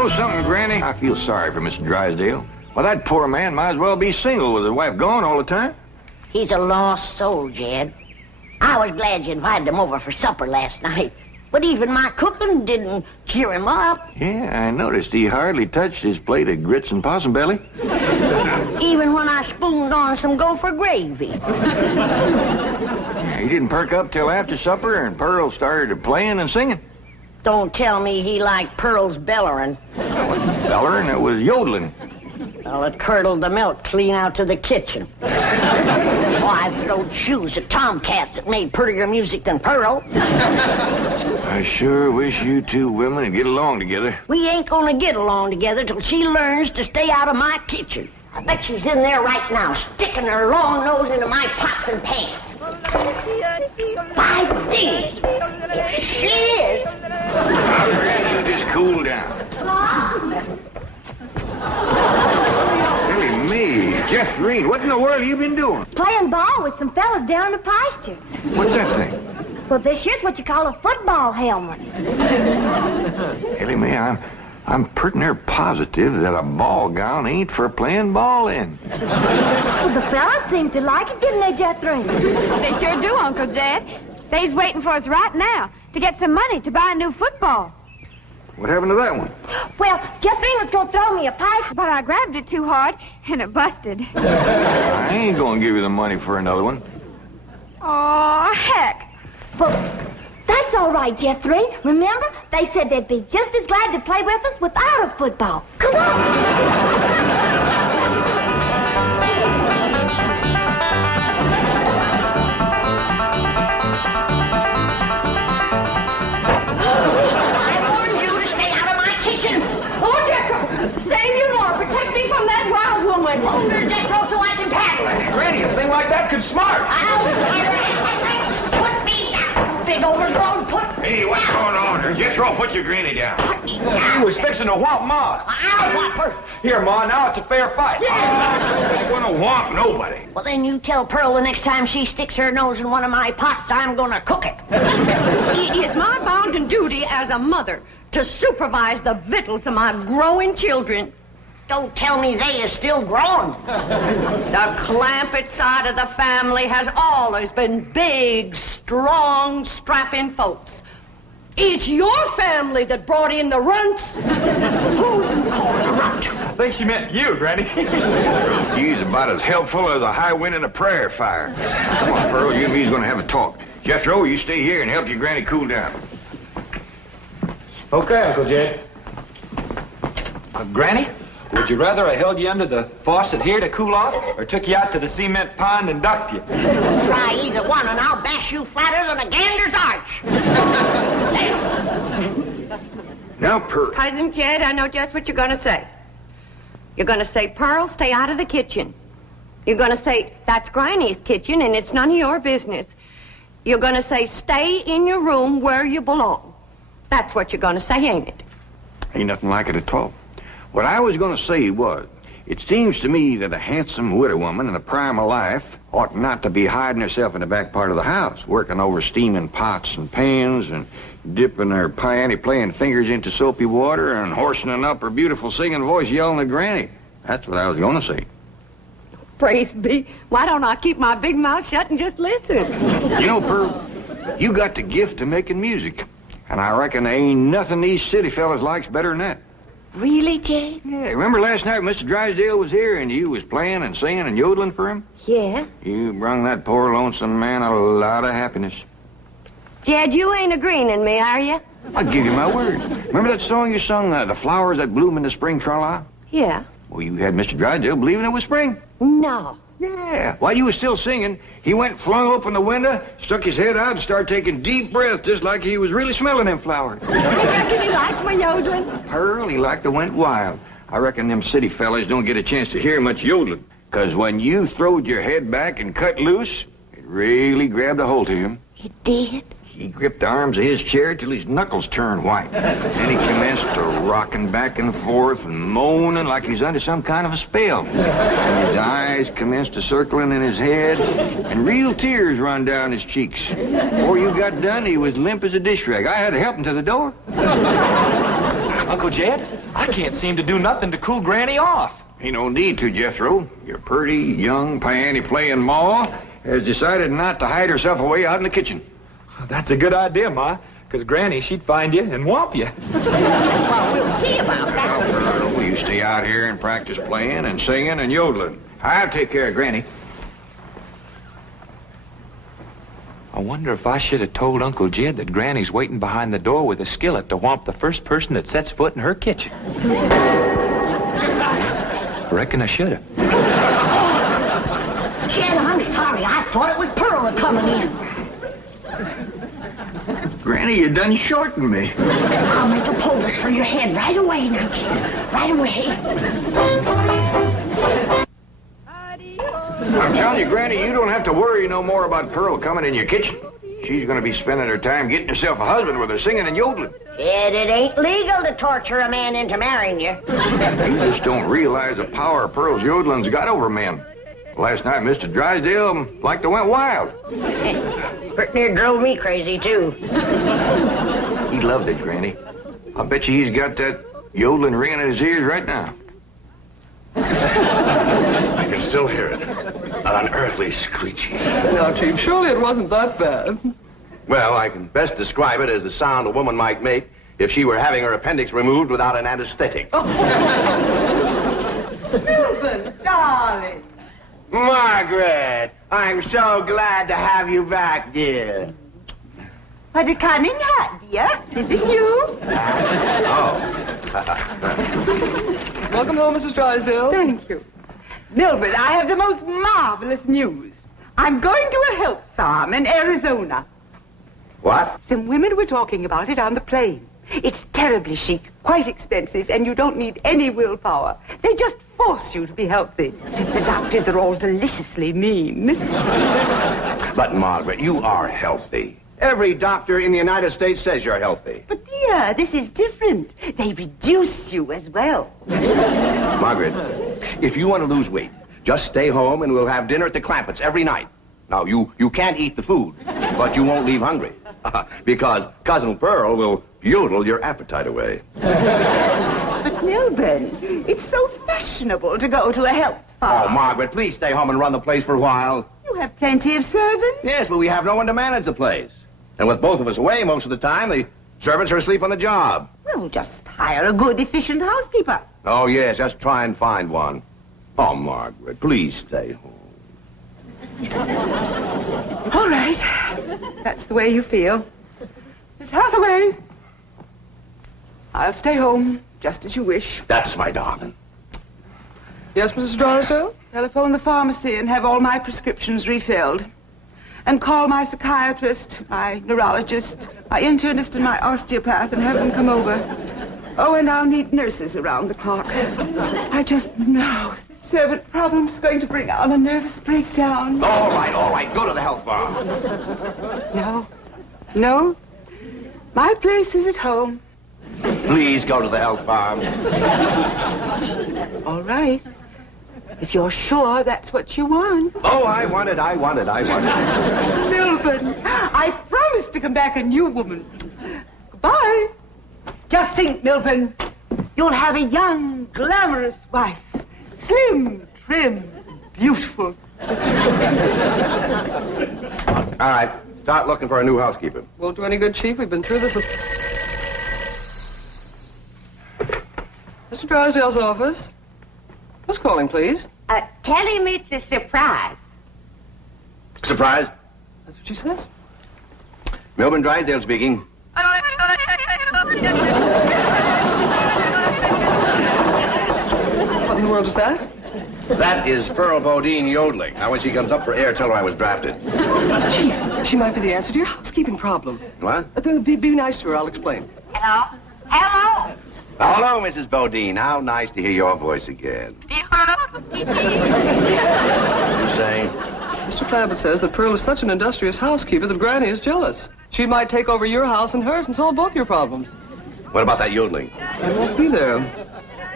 know something, Granny? I feel sorry for Mr. Drysdale. Well, that poor man might as well be single with his wife gone all the time. He's a lost soul, Jed. I was glad you invited him over for supper last night. But even my cooking didn't cheer him up. Yeah, I noticed he hardly touched his plate of grits and possum belly. Even when I spooned on some gopher gravy. He didn't perk up till after supper, and Pearl started playing and singing. Don't tell me he liked Pearl's bellerin'. It wasn't bellering, it was yodeling. Well, it curdled the milk clean out to the kitchen. I've thrown shoes at tomcats that made prettier music than Pearl. I sure wish you two women would get along together. We ain't gonna get along together till she learns to stay out of my kitchen. I bet she's in there right now, sticking her long nose into my pots and pans. By these, if she is... Now, Granny, you just cool down. Really, me, Jeff Green, what in the world have you been doing? Playing ball with some fellas down in the pasture. What's that thing? Well, this here's what you call a football helmet. Ellie Mae, I'm pretty near positive that a ball gown ain't for playing ball in. Well, the fellas seem to like it, didn't they, Jethro? They sure do, Uncle Jed. They's waiting for us right now to get some money to buy a new football. What happened to that one? Well, Jethro was going to throw me a pipe. But I grabbed it too hard, and it busted. I ain't gonna give you the money for another one. Oh, heck. Well, that's all right, Jethro. Remember, they said they'd be just as glad to play with us without a football. Come on. Hold her, Jethro, so I can tackle her. Granny, a thing like that could smart. Put me down, big overgrown put. Hey, what's going on here? Jethro, put your granny down. Put me down. He was fixing to whomp Ma. I'll whop her. Here, Ma, now it's a fair fight. I ain't gonna whomp nobody. Well, then you tell Pearl the next time she sticks her nose in one of my pots, I'm gonna cook it. It is my bounden duty as a mother to supervise the victuals of my growing children. Don't tell me they is still growing. The Clampett side of the family has always been big, strong, strapping folks. It's your family that brought in the runts. Who you calling a runt? I think she meant you, Granny. He's about as helpful as a high wind in a prairie fire. Come on, Pearl, you and me's gonna have a talk. Jethro, you stay here and help your granny cool down. Okay, Uncle Jed. Granny, would you rather I held you under the faucet here to cool off, or took you out to the cement pond and ducked you? Try either one, and I'll bash you flatter than a gander's arch. Now, Pearl. Cousin Jed, I know just what you're going to say. You're going to say, Pearl, stay out of the kitchen. You're going to say, that's Granny's kitchen, and it's none of your business. You're going to say, stay in your room where you belong. That's what you're going to say, ain't it? Ain't nothing like it at all. What I was going to say was, it seems to me that a handsome widow woman in the prime of life ought not to be hiding herself in the back part of the house, working over steaming pots and pans and dipping her playing fingers into soapy water and hoarsening up her beautiful singing voice yelling at Granny. That's what I was going to say. Praise be. Why don't I keep my big mouth shut and just listen? You know, Pearl, you got the gift of making music. And I reckon there ain't nothing these city fellas likes better than that. Really, Jed? Yeah, remember last night when Mr. Drysdale was here and you was playing and singing and yodeling for him? Yeah. You brung that poor lonesome man a lot of happiness. Jed, you ain't agreeing in me, are you? I'll give you my word. Remember that song you sung, The Flowers That Bloom in the Spring, tra-la? Yeah. Well, you had Mr. Drysdale believing it was spring. No. Yeah. While you was still singing, he went flung open the window, stuck his head out, and started taking deep breaths just like he was really smelling them flowers. You reckon he liked my yodeling? Pearl, he like to went wild. I reckon them city fellas don't get a chance to hear much yodeling. 'Cause when you throwed your head back and cut loose, it really grabbed a hold of him. It did? He gripped the arms of his chair till his knuckles turned white. Then he commenced to rocking back and forth and moaning like he's under some kind of a spell. And his eyes commenced to circling in his head, and real tears run down his cheeks. Before you got done, he was limp as a dish rag. I had to help him to the door. Uncle Jed, I can't seem to do nothing to cool Granny off. Ain't no need to, Jethro. Your pretty, young, piano-playing Ma has decided not to hide herself away out in the kitchen. That's a good idea, Ma, because Granny, she'd find you and whomp you. Well, we'll see about that. Pearl, you stay out here and practice playing and singing and yodeling. I'll take care of Granny. I wonder if I should have told Uncle Jed that Granny's waiting behind the door with a skillet to whomp the first person that sets foot in her kitchen. Reckon I should have. Jed, I'm sorry. I thought it was Pearl coming in. Granny, you done shortened me. I'll make a poultice for your head right away now, Jed. Right away. I'm telling you, Granny, you don't have to worry no more about Pearl coming in your kitchen. She's going to be spending her time getting herself a husband with her singing and yodeling. Jed, it ain't legal to torture a man into marrying you. You just don't realize the power Pearl's yodeling's got over men. Last night, Mr. Drysdale like to went wild. Pretty near drove me crazy, too. He loved it, Granny. I bet you he's got that yodeling ringing in his ears right now. I can still hear it. An unearthly screeching. Now, Chief, surely it wasn't that bad. Well, I can best describe it as the sound a woman might make if she were having her appendix removed without an anesthetic. Milton, darling. Margaret, I'm so glad to have you back, dear. What a cunning hat, dear. Is it you? Welcome home, Mrs. Drysdale. Thank you. Milburn, I have the most marvelous news. I'm going to a health farm in Arizona. What? Some women were talking about it on the plane. It's terribly chic, quite expensive, and you don't need any willpower. They just force you to be healthy. The doctors are all deliciously mean. But, Margaret, you are healthy. Every doctor in the United States says you're healthy. But, dear, this is different. They reduce you as well. Margaret, if you want to lose weight, just stay home and we'll have dinner at the Clampetts every night. Now, you can't eat the food, but you won't leave hungry. Because Cousin Pearl will yodel your appetite away. But, Milburn, it's so fashionable to go to a health farm. Oh, Margaret, please stay home and run the place for a while. You have plenty of servants. Yes, but we have no one to manage the place. And with both of us away most of the time, the servants are asleep on the job. Well, just hire a good, efficient housekeeper. Oh, yes, just try and find one. Oh, Margaret, please stay home. All right. That's the way you feel. Miss Hathaway. I'll stay home, just as you wish. That's my darling. Yes, Mrs. Drysdale? Telephone the pharmacy and have all my prescriptions refilled. And call my psychiatrist, my neurologist, my internist, and my osteopath and have them come over. Oh, and I'll need nurses around the clock. I just know the servant problem's going to bring on a nervous breakdown. All right. Go to the health farm. No. My place is at home. Please go to the health farm. All right. If you're sure that's what you want. Oh, I want it. Milburn, I promise to come back a new woman. Goodbye. Just think, Milburn, you'll have a young, glamorous wife. Slim, trim, beautiful. All right. Start looking for a new housekeeper. Won't do any good, Chief. We've been through this. Mr. Drysdale's office. Who's calling, please? Tell him it's a surprise. Surprise? That's what she says. Milburn Drysdale speaking. What in the world is that? That is Pearl Bodine yodeling. Now, when she comes up for air, tell her I was drafted. Chief, she might be the answer to your housekeeping problem. What? Be nice to her. I'll explain. Hello? Hello? Hello, Mrs. Bodine. How nice to hear your voice again. You saying? Mr. Clampett says that Pearl is such an industrious housekeeper that Granny is jealous. She might take over your house and hers and solve both your problems. What about that yodeling? I won't be there.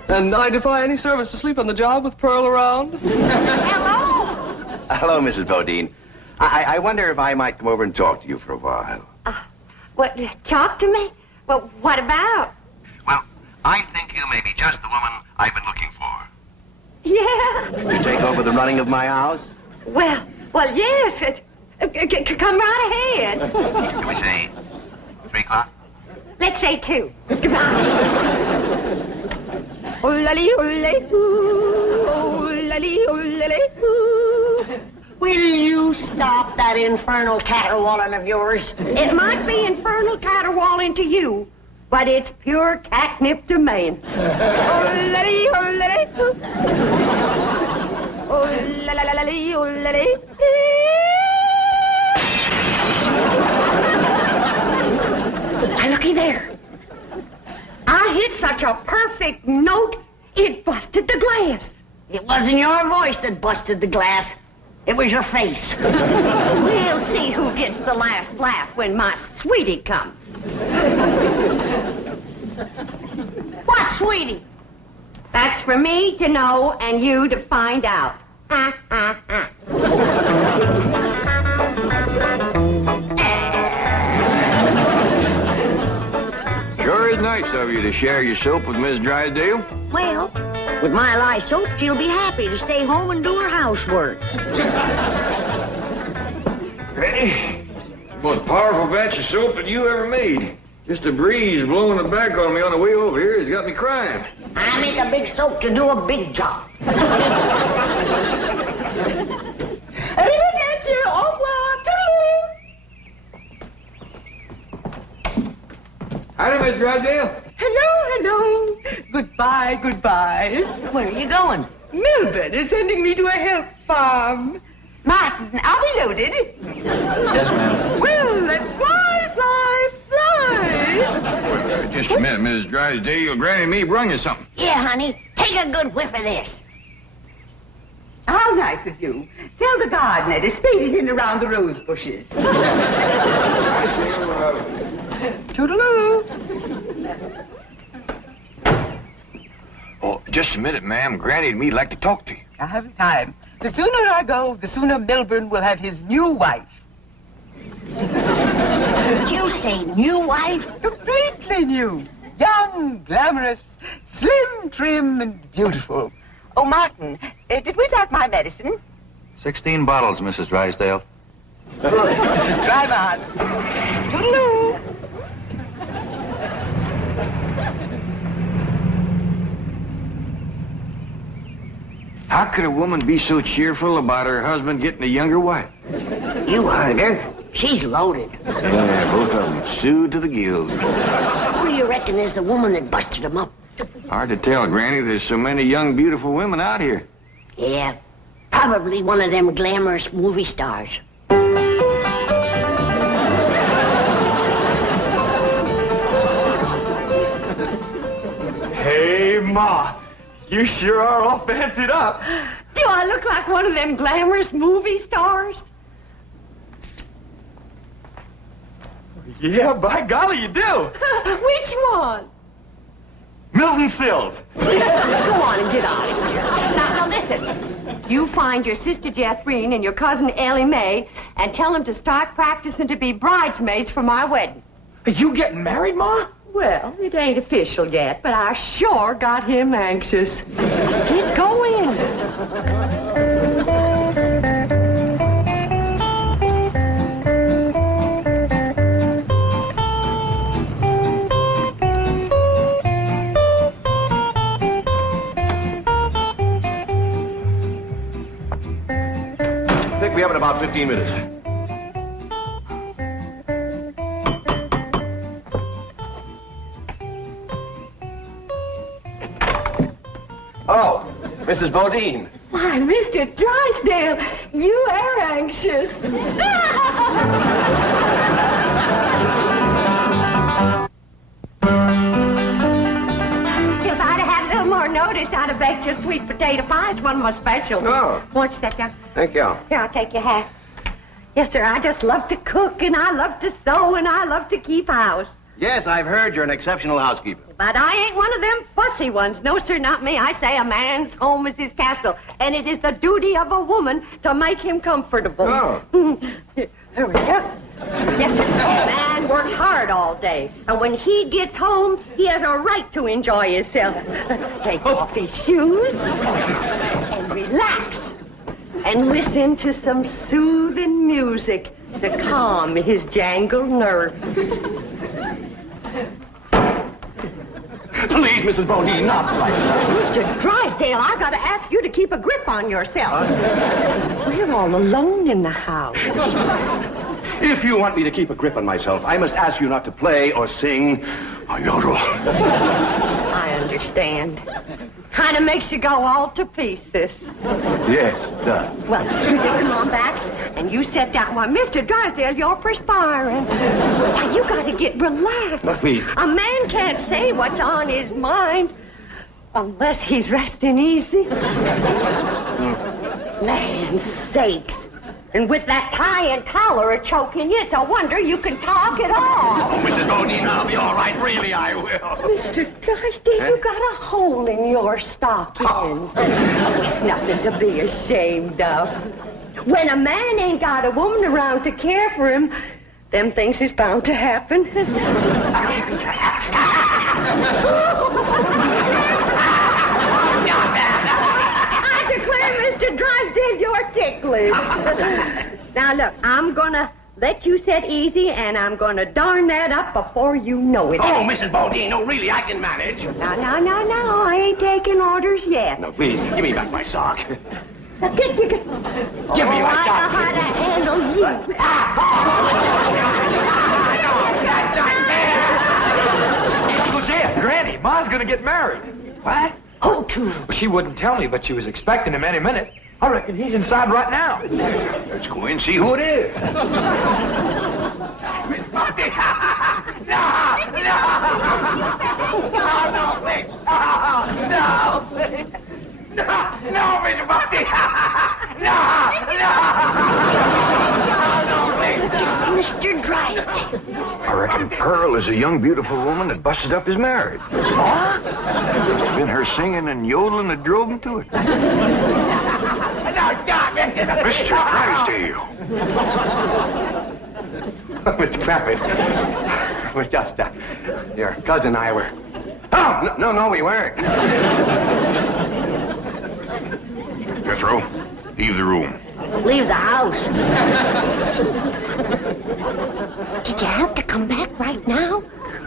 And I defy any servants to sleep on the job with Pearl around. Hello? Hello, Mrs. Bodine. I wonder if I might come over and talk to you for a while. What, talk to me? Well, what about? Well, I think you may be just the woman I've been looking for. Yeah. To take over the running of my house? Well, yes. Come right ahead. Can we say 3 o'clock? Let's say 2. Goodbye. Will you stop that infernal caterwauling of yours? It might be infernal caterwauling to you, but it's pure catnip to me. Now, looky there. I hit such a perfect note, it busted the glass. It wasn't your voice that busted the glass. It was your face. We'll see who gets the last laugh when my sweetie comes. What, sweetie? That's for me to know and you to find out. Sure is nice of you to share your soap with Miss Drysdale. Well, with my lye soap, she'll be happy to stay home and do her housework. Granny, most powerful batch of soap that you ever made. Just a breeze blowing the back on me on the way over here has got me crying. I make a big soap to do a big job. Arrivederci, au revoir, toodaloo. Howdy, Miss Drysdale. Hello. Goodbye. Where are you going? Melbourne is sending me to a health farm. Martin, are we loaded? Yes, ma'am. Well, let's fly. Just a minute, Miss Drysdale. Granny and me brung you something. Yeah, honey. Take a good whiff of this. How nice of you. Tell the gardener to spade it in around the rose bushes. Toodaloo. Oh, just a minute, ma'am. Granny and me'd like to talk to you. I haven't time. The sooner I go, the sooner Milburn will have his new wife. Did you say new wife? Completely new. Young, glamorous, slim, trim, and beautiful. Oh, Martin, did we pack my medicine? 16 bottles, Mrs. Drysdale. Drive on. Toodaloo. How could a woman be so cheerful about her husband getting a younger wife? You heard her. She's loaded. Yeah, both of them. Sued to the gills. Who do you reckon is the woman that busted him up? Hard to tell, Granny. There's so many young, beautiful women out here. Yeah, probably one of them glamorous movie stars. Hey, Ma. You sure are all fancied up. Do I look like one of them glamorous movie stars? Yeah, by golly, you do. Which one? Milton Sills. Go on and get out of here. Now listen. You find your sister Jethrine and your cousin Ellie Mae and tell them to start practicing to be bridesmaids for my wedding. Are you getting married, Ma? Well, it ain't official yet, but I sure got him anxious. Get going. Pick me up in about 15 minutes. Oh, Mrs. Bodine. Why, Mr. Drysdale, you are anxious. If I'd have had a little more notice, I'd have baked your sweet potato pie. It's one of my specials. Oh. Won't you sit down? Thank you. Here, I'll take your hat. Yes, sir, I just love to cook, and I love to sew, and I love to keep house. Yes, I've heard you're an exceptional housekeeper. But I ain't one of them fussy ones. No, sir, not me. I say a man's home is his castle, and it is the duty of a woman to make him comfortable. Oh. There we go. Yes, sir. Man works hard all day. And when he gets home, he has a right to enjoy himself. Take off his shoes and relax. And listen to some soothing music to calm his jangled nerves. Please, Mrs. Bodine, not like that. Mr. Drysdale, I've got to ask you to keep a grip on yourself. We're all alone in the house. If you want me to keep a grip on myself, I must ask you not to play or sing or yodel. I understand. Kind of makes you go all to pieces. Yes, it does. Well, you come on back, and you sit down. Why, Mr. Drysdale, you're perspiring. Why, you got to get relaxed. Oh, please. A man can't say what's on his mind unless he's resting easy. Land sakes. And with that tie and collar a-choking you, it's a wonder you can talk at all. Oh, Mrs. Bodine, I'll be all right. Really, I will. Mr. Drysdale, you got a hole in your stocking. Oh, it's nothing to be ashamed of. When a man ain't got a woman around to care for him, them things is bound to happen. I declare, Mr. Drysdale, you're ticklish. Now, look, I'm gonna let you sit easy, and I'm gonna darn that up before you know it. Oh, Mrs. Bodine, no, really, I can manage. No, I ain't taking orders yet. No, please, give me back my sock. Now, give me my I know sock. how to handle you. Uncle Jed, Granny, Ma's gonna get married. What? Oh, too. Well, she wouldn't tell me, but she was expecting him any minute. I reckon he's inside right now. Let's go in and see who it is. No, Mr. Buffy! Mr. Drysdale. I reckon Pearl is a young, beautiful woman that busted up his marriage. What? It's been her singing and yodeling that drove him to it. Mr. Drysdale. Mr. Clappett, it was just, your cousin and I were... Oh, no, we weren't. Jethro, leave the room. Leave the house. Did you have to come back right now?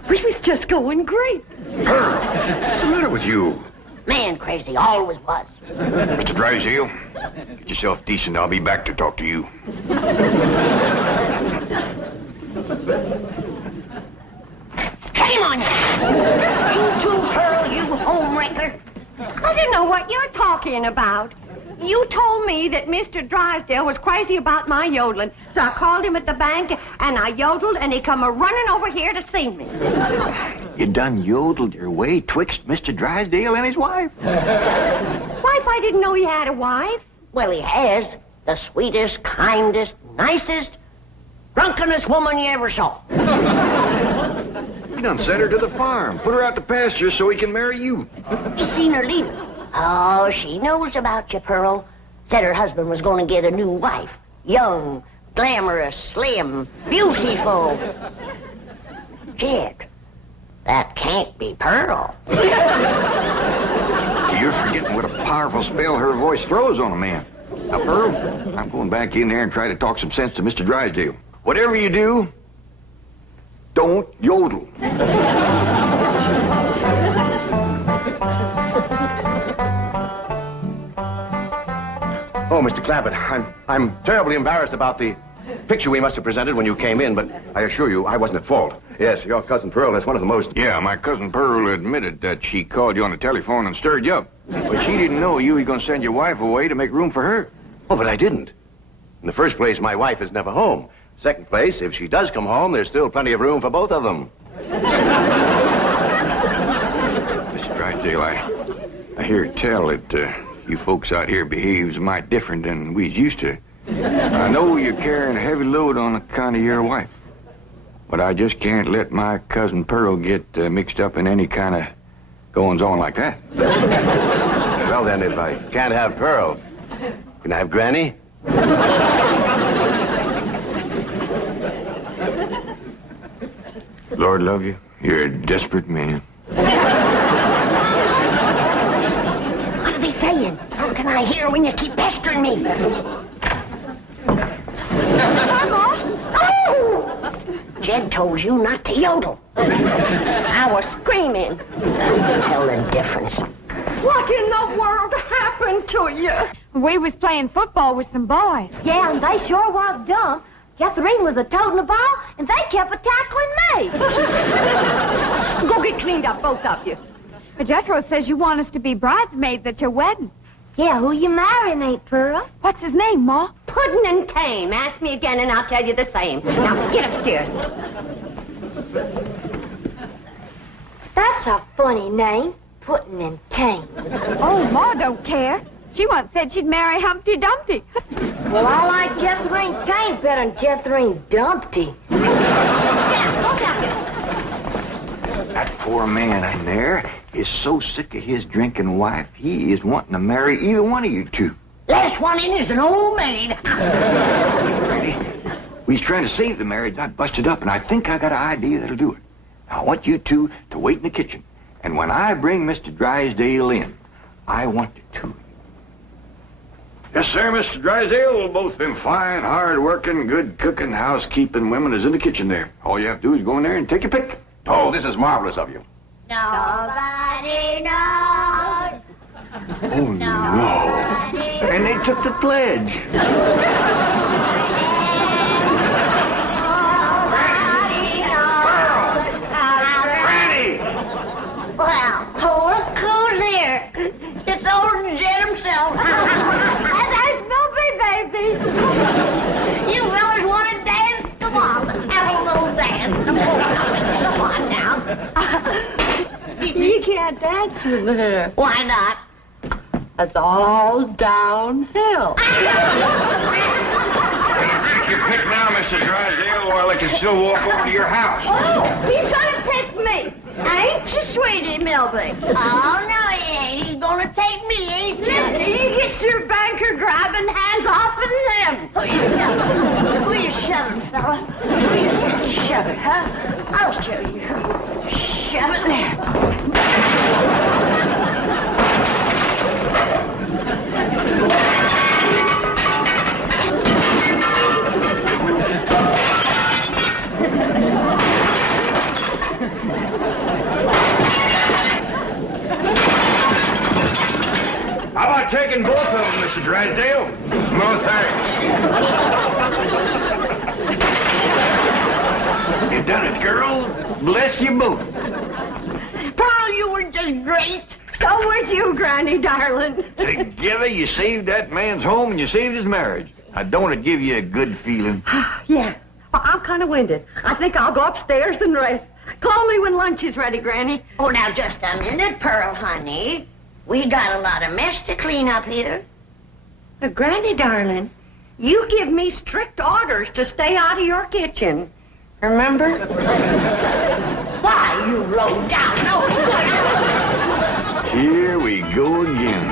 We was just going great. Pearl, what's the matter with you? Man crazy, always was. Mr. Drysdale, get yourself decent. I'll be back to talk to you. Shame on you! You too, Pearl, you homewrecker. I don't know what you're talking about. You told me that Mr. Drysdale was crazy about my yodeling, so I called him at the bank, and I yodeled, and he come a-running over here to see me. You done yodeled your way twixt Mr. Drysdale and his wife? Wife, I didn't know he had a wife. Well, he has. The sweetest, kindest, nicest, drunkenest woman you ever saw. You done sent her to the farm. Put her out to pasture so he can marry you. You seen her leave. Oh, she knows about you, Pearl. Said her husband was going to get a new wife. Young, glamorous, slim, beautiful. Jed, that can't be Pearl. You're forgetting what a powerful spell her voice throws on a man. Now, Pearl, I'm going back in there and try to talk some sense to Mr. Drysdale. Whatever you do, don't yodel. Oh, Mr. Clappett, I'm terribly embarrassed about the picture we must have presented when you came in, but I assure you, I wasn't at fault. Yes, your cousin Pearl is one of the most... Yeah, my cousin Pearl admitted that she called you on the telephone and stirred you up. But she didn't know you were going to send your wife away to make room for her. Oh, but I didn't. In the first place, my wife is never home. Second place, if she does come home, there's still plenty of room for both of them. Mr. Drysdale, I hear tell that you folks out here behaves might different than we's used to. I know you're carrying a heavy load on account of your wife. But I just can't let my cousin Pearl get mixed up in any kind of goings-on like that. Well, then, if I can't have Pearl, can I have Granny? Lord love you, you're a desperate man. What are they saying? How can I hear when you keep pestering me? Oh! Jed told you not to yodel. I was screaming. Tell the difference. What in the world happened to you? We was playing football with some boys. Yeah, and they sure was dumb. Jethrine was a-toting the ball, and they kept a-tackling me. Go get cleaned up, both of you. But Jethro says you want us to be bridesmaids at your wedding. Yeah, who you marrying, Aunt Pearl? What's his name, Ma? Puddin' and tame. Ask me again and I'll tell you the same. Now, get upstairs. That's a funny name, Puddin' and Tame. Oh, Ma don't care. She once said she'd marry Humpty Dumpty. Well, I like Jethrine Tame better than Jethrine Dumpty. Yeah, go back. That poor man in there is so sick of his drinking wife, he is wanting to marry either one of you two. Last one in is an old maid. Ready? We's trying to save the marriage, not bust it up, and I think I got an idea that'll do it. Now, I want you two to wait in the kitchen, and when I bring Mr. Drysdale in, I want the two of you. Yes, sir, Mr. Drysdale. Both them fine, hard-working, good-cooking, housekeeping women is in the kitchen there. All you have to do is go in there and take your pick. Oh, this is marvelous of you. Nobody knows. Oh, no. And they took the pledge. Granny! Well, look who's here. It's old Jed himself. And there's Milby, baby. You fellas want to dance? Come on, let's have a little dance. Come on now. You can't dance with her. Why not? It's all downhill. Take your pick now, Mr. Drysdale, while I can still walk over to your house. He's gonna pick me. Ain't you, sweetie, Milby? Oh, no, he ain't. He's gonna take me, ain't you? You get your banker grabbing hands off of him. Who you shoving, fella? Who you shoving, huh? I'll show you. Shove it there. How about taking both of them, Mr. Drysdale? No, thanks. You done it, girls. Bless you both. Pearl, you were just great. So was you, Granny, darling. Together, you saved that man's home and you saved his marriage. Now, don't it give you a good feeling? Yeah. Well, I'm kind of winded. I think I'll go upstairs and rest. Call me when lunch is ready, Granny. Oh, now, just a minute, Pearl, honey. We got a lot of mess to clean up here. Now, Granny, darling, you give me strict orders to stay out of your kitchen. Remember? Why, you low down. No, Here we go again.